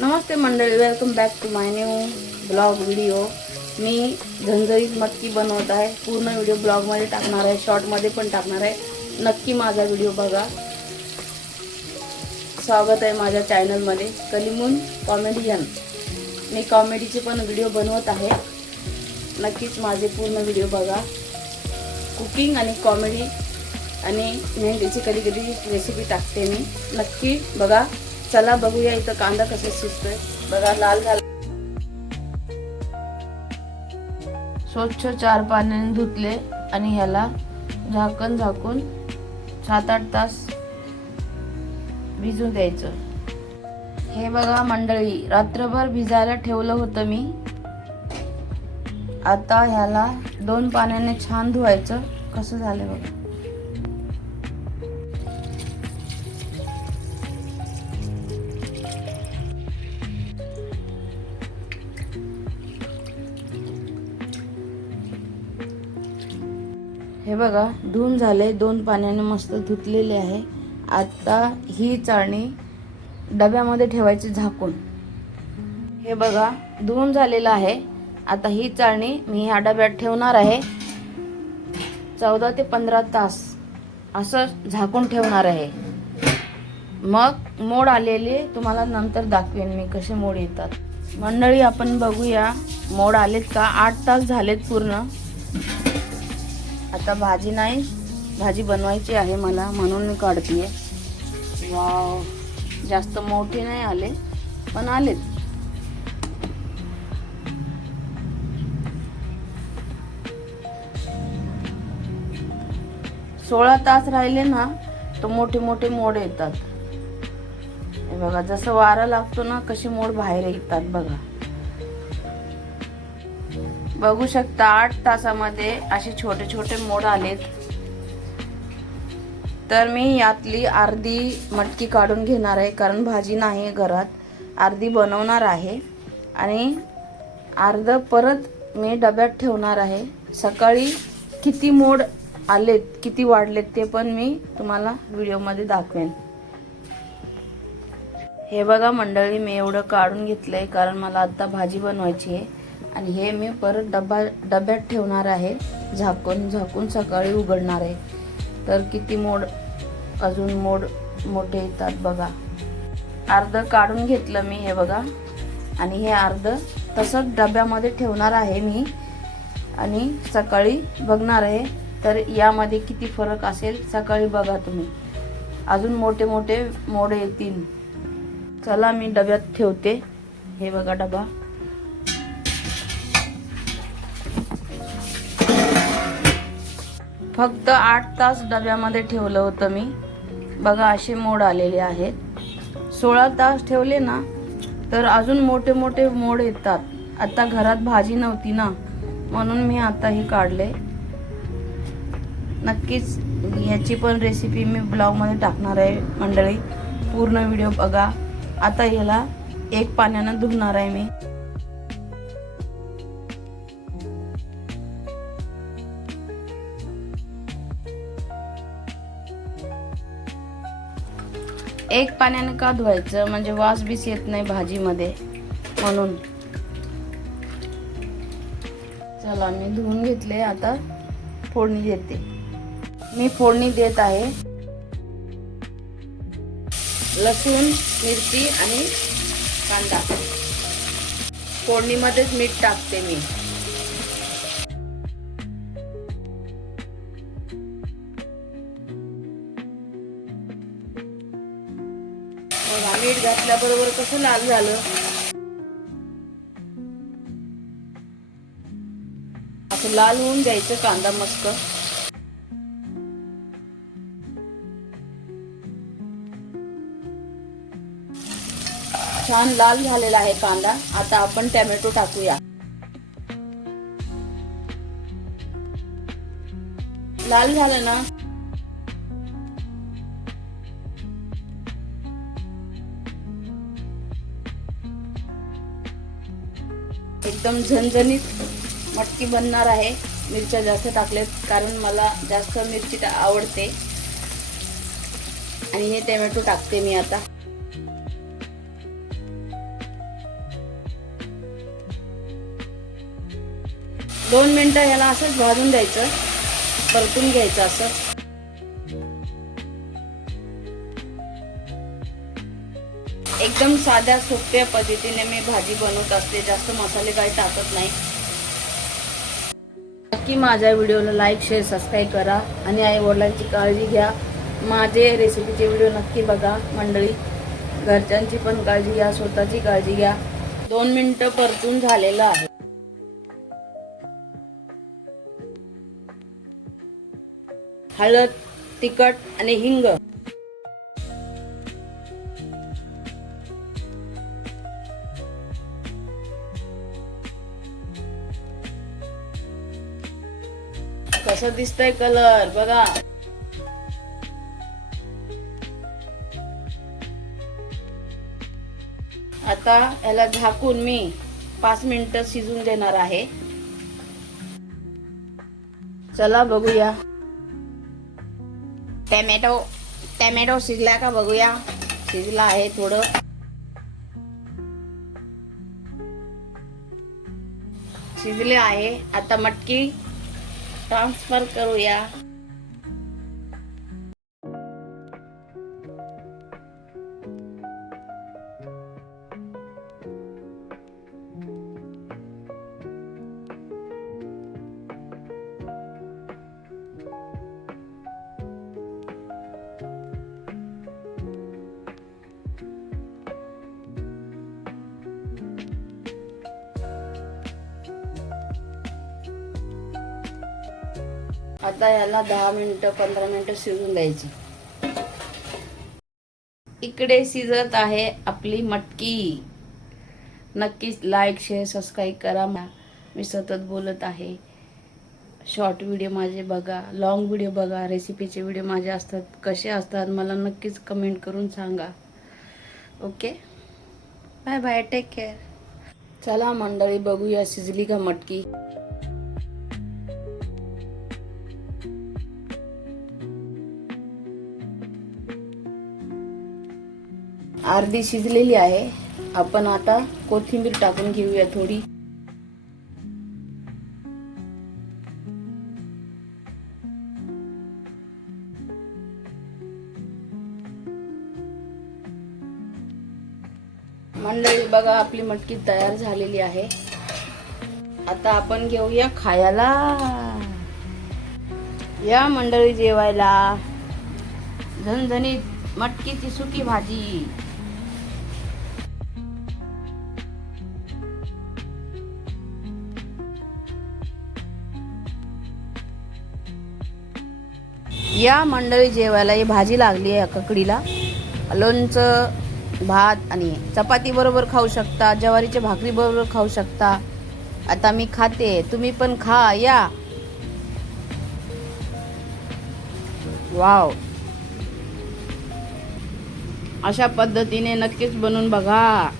नमस्ते मंडळी welcome back to my new blog video मी झणझणीत मटकी बनवत आहे. पूर्ण व्हिडिओ ब्लॉगमध्ये टाकणार आहे शॉर्टमध्ये पण टाकणार आहे. नक्की माझा व्हिडिओ बघा. स्वागत आहे माझ्या चॅनलमध्ये कलिमून कॉमेडियन मी कॉमेडीचे पण व्हिडिओ बनवत आहे. नक्कीच माझे पूर्ण व्हिडिओ बघा. कुकिंग आणि कॉमेडी आणि मेहंदीची कधी कधी रेसिपी टाकते मी. नक्की बघा. चला बघूया इथं कांदा कसा शिजतोय. बघा लाल झाला. स्वच्छ चार पाण्याने धुतले आणि ह्याला झाकण झाकून सात आठ तास भिजू द्यायचं. हे बघा मंडळी रात्रभर भिजायला ठेवलं होतं मी. आता ह्याला दोन पाण्याने छान धुवायचं. कसं झालं बघा. हे बघा धुवून झाले दोन पाण्याने मस्त धुतलेले आहे. आता ही चाळणी डब्यामध्ये ठेवायची झाकून. हे बघा धुवून झालेलं आहे. आता ही चाळणी मी ह्या डब्यात ठेवणार आहे. चौदा ते पंधरा तास असं झाकून ठेवणार आहे. मग मोड आलेले तुम्हाला नंतर दाखवेन मी कसे मोड येतात. मंडळी आपण बघूया मोड आलेत का? आठ तास झालेत पूर्ण. आता भाजी नाही भाजी बनवायची आहे मला म्हणून मी काढतीये. वाव जास्त मोठे नाही आले पण आलेत. सोळा तास राहिले ना तर मोठे मोठे मोड येतात. बघा जसं वारा लागतो ना कशी मोड बाहेर येतात बघा. बघू शकता आठ तासामध्ये असे छोटे छोटे मोड आलेत. तर मी यातली अर्धी मटकी काढून घेणार आहे कारण भाजी नाही घरात. अर्धी बनवणार आहे. आणि अर्ध परत मी डब्यात ठेवणार आहे. सकाळी किती मोड आलेत किती वाढलेत ते पण मी तुम्हाला व्हिडिओमध्ये दाखवेन. हे बघा मंडळी मी एवढं काढून घेतलं आहे कारण मला आत्ता भाजी बनवायची आहे. आणि हे मी परत डबा डब्यात ठेवणार आहे. झाकून झाकून सकाळी उघडणार आहे. तर किती मोड अजून मोड मोठे येतात बघा. अर्ध काढून घेतलं मी हे बघा. आणि हे अर्ध तसंच डब्यामध्ये ठेवणार आहे मी. आणि सकाळी बघणार आहे. तर यामध्ये किती फरक असेल सकाळी बघा तुम्ही. अजून मोठे मोठे मोड येतील. चला मी डब्यात ठेवते. हे बघा डबा. फक्त आठ तास डब्यामध्ये ठेवलं होतं मी. बघा असे मोड आलेले आहेत. सोळा तास ठेवले ना तर अजून मोठे मोठे मोड येतात. आता घरात भाजी नव्हती ना म्हणून मी आता हे काढले. नक्कीच ह्याची पण रेसिपी मी ब्लॉगमध्ये टाकणार आहे मंडळी. पूर्ण व्हिडिओ बघा. आता याला एक पाण्यानं धुवणार आहे मी. एक पाण्याने का धुवायचं? म्हणजे वास बीस येत नाही भाजीमध्ये. म्हणून. चला मी धुवून घेतले. आता फोडणी देते. मी फोडणी देत आहे. लसूण मिरची आणि कांदा. फोडणीमध्येच मीठ टाकते मी. मीठ घातल्याबरोबर कसं लाल झालं? असं लाल होऊन द्यायचं कांदा मस्त. छान लाल झालेला आहे कांदा. आता आपण टॅमॅटो टाकूया. लाल झालं ना? एकदम झणझणीत मटकी बनणार आहे. मिरच्या जास्त टाकल्यात कारण मला जास्त मिरची आवडते. आणि हे टोमॅटो टाकते मी आता. दोन मिनटं ह्याला असंच भाजून द्यायचं. परतून घ्यायचं असं. एकदम साध्या सोप्या पद्धतीने मी भाजी बनवत असते. जास्त मसाले काही टाकत नाही. नक्की माझ्या व्हिडिओला लाईक शेअर सबस्क्राईब करा. आणि आई वडिलांची काळजी घ्या. माझे रेसिपीचे व्हिडिओ नक्की बघा. मंडळी घरच्यांची पण काळजी घ्या. स्वतःची काळजी घ्या. दोन मिनटं परतून झालेलं आहे. हळद तिखट आणि हिंग. असं दिसतंय कलर बघा. आता याला झाकून मी पाच मिनिटं शिजून देणार आहे. चला बघूया. टॅमॅटो टॅमॅटो शिजला का बघूया. शिजला आहे थोडं. शिजले आहे. आता मटकी ट्रान्सफर करूया आता याला दहा मिनटं पंधरा मिनटं शिजून द्यायची. इकडे शिजत आहे आपली मटकी. नक्कीच लाईक शेअर सबस्क्राईब करा. मी सतत बोलत आहे. शॉर्ट व्हिडिओ माझे बघा. लॉंग व्हिडिओ बघा. रेसिपीचे व्हिडिओ माझे असतात. कसे असतात? मला नक्कीच कमेंट करून सांगा. Okay bye bye take care चला मंडळी बघूया शिजली का मटकी. अर्धी शिजलेली आहे. आपण आता कोथिंबीर टाकून घेऊया थोडी. मंडळी बघा आपली मटकी तयार झालेली आहे. आता आपण घेऊया खायला. या मंडळी जेवायला. झणझणीत मटकीची सुकी भाजी. या मंडळी जेवायला ही भाजी लागली आहे ककडीला लोणचं भात आणि चपाती बरोबर खाऊ शकता ज्वारीच्या भाकरी बरोबर खाऊ शकता. आता मी खाते तुम्ही पण खा या. वाव. अशा पद्धतीने नक्कीच बनवून बघा.